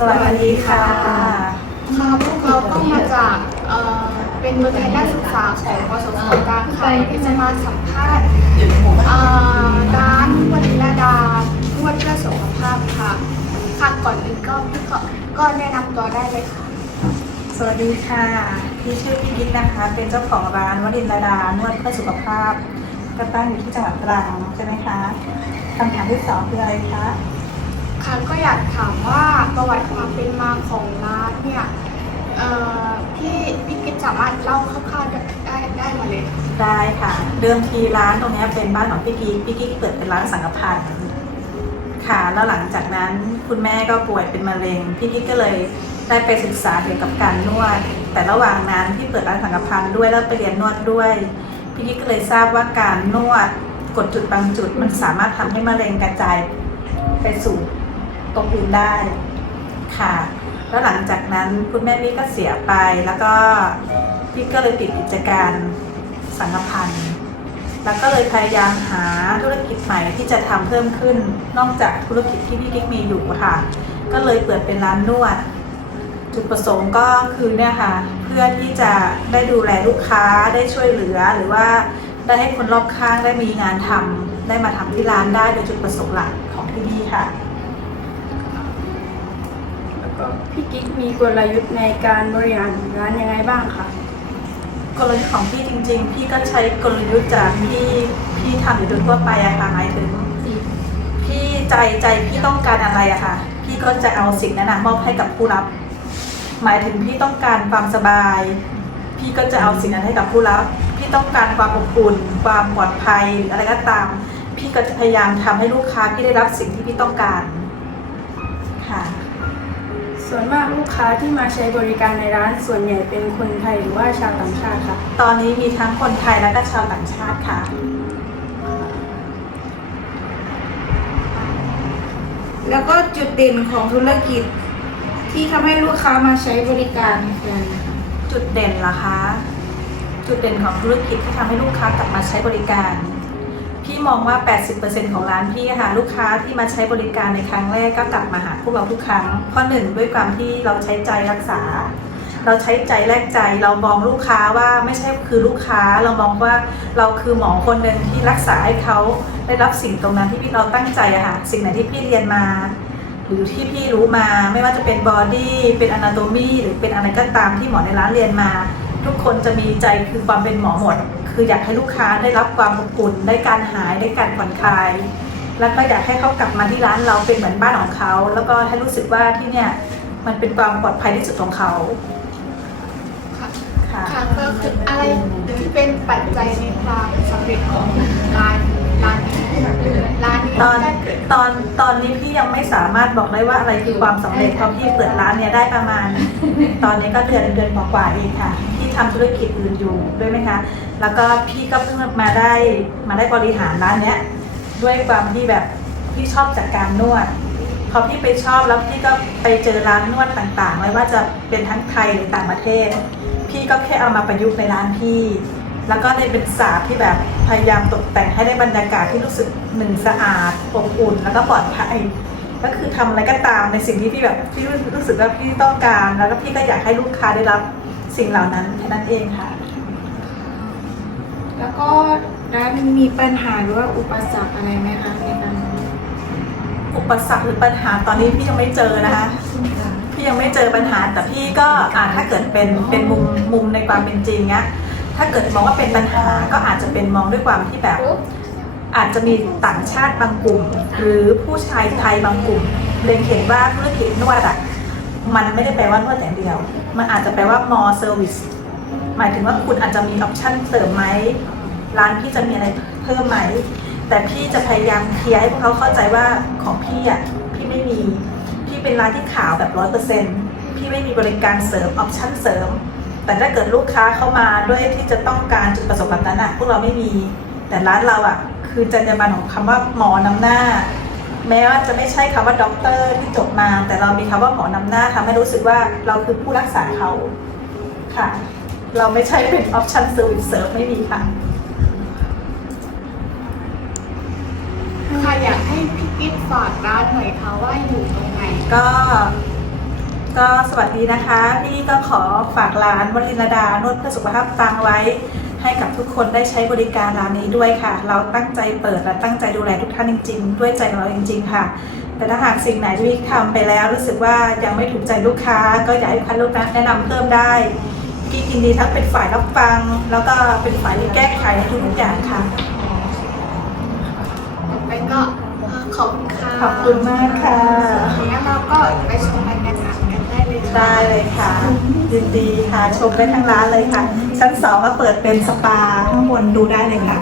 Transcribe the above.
สวัสดีค่ะค่ะพวกเราก็มาจากเอ่อเป็นตัวแทนนักศึกษาของกสศกลางค่ะที่จะมาสัมภาษณ์เอ่อร้านนวดระดานวดเพื่อสุขภาพค่ะค่ะก่อนอื่นก็พี่ก็ก็แนะนำตัวได้เลยค่ะ สวัสดีค่ะพี่ชื่อพี่กิ๊กนะคะ เป็นเจ้าของร้านวดินทร์ระดานวดเพื่อสุขภาพก็ตั้งอยู่ที่จังหวัดตรังใช่ไหมคะคำถามที่สองคืออะไรคะ ค่ะก็อยากถามว่าประวัติความเป็นมาของร้านเนี่ยเอ่อพี่พี่กิ๊กสามารถเล่าคร่าวๆได้ได้ได้มาเลยค่ะได้ค่ะ เดิมทีร้านตรงเนี้ยเป็นบ้านของพี่กิ๊กพี่กิ๊กเปิดเป็นร้านสังฆพันธ์ค่ะ แล้วหลังจากนั้นคุณแม่ก็ป่วยเป็นมะเร็ง พี่กิ๊กก็เลยได้ไปศึกษาเกี่ยวกับการนวด แต่ระหว่างนั้นที่เปิดร้านสังฆพันธ์ด้วยแล้วไปเรียนนวดด้วย พี่กิ๊กก็เลยทราบว่าการนวดกดจุดบางจุดมันสามารถทำให้มะเร็งกระจายไปสู่ ตรงอื่นได้ค่ะ แล้วหลังจากนั้นคุณแม่พี่ก็เสียไปแล้วก็พี่ก็เลยปิดกิจการสังฆพันธ์แล้วก็เลยพยายามหาธุรกิจใหม่ที่จะทำเพิ่มขึ้น นอกจากธุรกิจที่พี่กิ๊กมีอยู่ค่ะ ก็เลยเปิดเป็นร้านนวด จุดประสงค์ก็คือเนี่ยค่ะ เพื่อที่จะได้ดูแลลูกค้าได้ช่วยเหลือหรือว่าได้ให้คนรอบข้างได้มีงานทำได้มาทำที่ร้านได้โดยจุดประสงค์หลักของที่นี่ค่ะ พี่กิ๊กมีกลยุทธ์ในการบริหารร้านยังไงบ้างคะกลยุทธ์ของพี่จริง ๆ พี่ก็ใช้กลยุทธ์จากที่พี่ทำอยู่โดยทั่วไปอะค่ะหมายถึงพี่ใจใจพี่ต้องการอะไรอะค่ะ พี่ก็จะเอาสิ่งนั้นนะมอบให้กับผู้รับ หมายถึงพี่ต้องการความสบาย พี่ก็จะเอาสิ่งนั้นให้กับผู้รับ พี่ต้องการความอบอุ่นความปลอดภัยหรืออะไรก็ตาม พี่ก็จะพยายามทำให้ลูกค้าพี่ได้รับสิ่งที่พี่ต้องการค่ะ ส่วนมากลูกค้าที่มาใช้บริการในร้านส่วนใหญ่เป็นคนไทยหรือว่าชาวต่างชาติคะตอนนี้มีทั้งคนไทยและก็ชาวต่างชาติค่ะ แล้วก็จุดเด่นของธุรกิจที่ทำให้ลูกค้ามาใช้บริการคืออะไรคะจุดเด่นเหรอคะ จุดเด่นของธุรกิจที่ทำให้ลูกค้ากลับมาใช้บริการ พี่มองว่า 80%ของร้านพี่ค่ะลูกค้าที่มาใช้บริการในครั้งแรกก็กลับมาหาพวกเราทุกครั้งเพราะหนึ่งด้วยความที่เราใช้ใจรักษา เราใช้ใจแลกใจเรามองลูกค้าว่าไม่ใช่คือลูกค้าเรามองว่าเราคือหมอคนหนึ่งที่รักษาให้เขาได้รับสิ่งตรงนั้นที่พี่เราตั้งใจอะค่ะสิ่งไหนที่พี่เรียนมาหรือที่พี่รู้มาไม่ว่าจะเป็นบอดี้เป็นอนาโตมีหรือเป็นอะไรก็ตามที่หมอในร้านเรียนมา ทุกคนจะมีใจคือความเป็นหมอหมด คืออยากให้ลูกค้าได้รับความอบอุ่นได้การหายได้การผ่อนคลาย แล้วก็อยากให้เขากลับมาที่ร้านเราเป็นเหมือนบ้านของเขา แล้วก็ให้รู้สึกว่าที่เนี่ยมันเป็นความปลอดภัยที่สุดของเขาค่ะค่ะก็คืออะไรที่เป็นปัจจัยในความสำเร็จของร้านร้านนี้ ร้านตอนตอนตอนนี้พี่ยังไม่สามารถบอกได้ว่าอะไรคือความสำเร็จเพราะพี่เปิดร้านเนี่ยได้ประมาณ ตอนนี้ก็เดือนเดือนกว่าๆเองค่ะพี่ทำธุรกิจอื่นอยู่ด้วยไหมคะ แล้วก็พี่ก็เพิ่งมาได้มาได้บริหารร้านเนี้ยด้วยความที่แบบพี่ชอบจากการนวดพอพี่ไปชอบแล้วพี่ก็ไปเจอร้านนวดต่างๆ ไม่ว่าจะเป็นทั้งไทยหรือต่างประเทศ พี่ก็แค่เอามาประยุกต์ในร้านพี่ แล้วก็ได้เป็นศาสตร์ที่แบบพยายามตกแต่งให้ได้บรรยากาศที่รู้สึกหนึ่งสะอาดอบอุ่น แล้วก็ปลอดภัยก็คือทำอะไรก็ตามในสิ่งที่พี่แบบพี่รู้สึกว่าพี่ต้องการ แล้วก็พี่ก็อยากให้ลูกค้าได้รับสิ่งเหล่านั้นแค่นั้นเองค่ะ แล้วก็ร้านมีปัญหาหรือว่าอุปสรรคอะไรไหมคะในการอุปสรรคหรือปัญหาตอนนี้พี่ยังไม่เจอนะคะพี่ยังไม่เจอปัญหาแต่พี่ก็อ่าถ้าเกิดเป็นเป็นมุมมุมในความเป็นจริงเนี้ย ถ้าเกิดมองว่าเป็นปัญหาก็อาจจะเป็นมองด้วยความที่แบบ อาจจะมีต่างชาติบางกลุ่ม หรือผู้ชายไทยบางกลุ่มเล็งเห็นว่าธุรกิจนวดอะมันไม่ได้แปลว่านวดอย่างเดียว มันอาจจะแปลว่า more service หมายถึงว่าคุณอาจจะมีออปชั่นเสริมไหมร้านพี่จะมีอะไรเพิ่มไหม แต่พี่จะพยายามเคลียร์ให้พวกเขาเข้าใจว่าของพี่อะพี่ไม่มี พี่เป็นร้านที่ขาวแบบร้อยเปอร์เซ็นต์พี่ไม่มีบริการเสริมออปชั่นเสริม แต่ถ้าเกิดลูกค้าเข้ามาด้วยที่จะต้องการจุดประสงค์แบบนั้นอะพวกเราไม่มี แต่ร้านเราอะคือจรรยาบรรณของคำว่าหมอนำหน้า แม้ว่าจะไม่ใช่คำว่าด็อกเตอร์ที่จบมา แต่เรามีคำว่าหมอนำหน้าทำให้รู้สึกว่าเราคือผู้รักษาเขาค่ะ เราไม่ใช่เป็นออปชั่นเซอร์วิสเสริมไม่มีค่ะค่ะอยากให้พี่กิ๊ฟฝากร้านหน่อยค่ะว่าอยู่ตรงไหนก็ ก็สวัสดีนะคะ พี่ก็ขอฝากร้านวลินดานวดเพื่อสุขภาพตังไว้ ให้กับทุกคนได้ใช้บริการร้านนี้ด้วยค่ะ เราตั้งใจเปิดและตั้งใจดูแลทุกท่านจริง ๆ ด้วยใจของเราจริง ๆ ค่ะ แต่ถ้าหากสิ่งไหนที่พี่ทำไปแล้ว รู้สึกว่ายังไม่ถูกใจลูกค้า ก็อยากให้ลูกค้าลูกแนะนำเพิ่มได้พี่ยินดีทั้งเป็นฝ่ายรับฟัง แล้วก็เป็นฝ่ายที่แก้ไขให้ทุกอย่างค่ะไปก็เอ่อขอบคุณค่ะขอบคุณมากค่ะงั้นเราก็ไปชมบรรยากาศกันได้เลยค่ะ ได้เลยค่ะ ยินดีค่ะ ชมได้ทั้งร้านเลยค่ะ ชั้นสองก็เปิดเป็นสปาข้างบนดูได้เลยค่ะ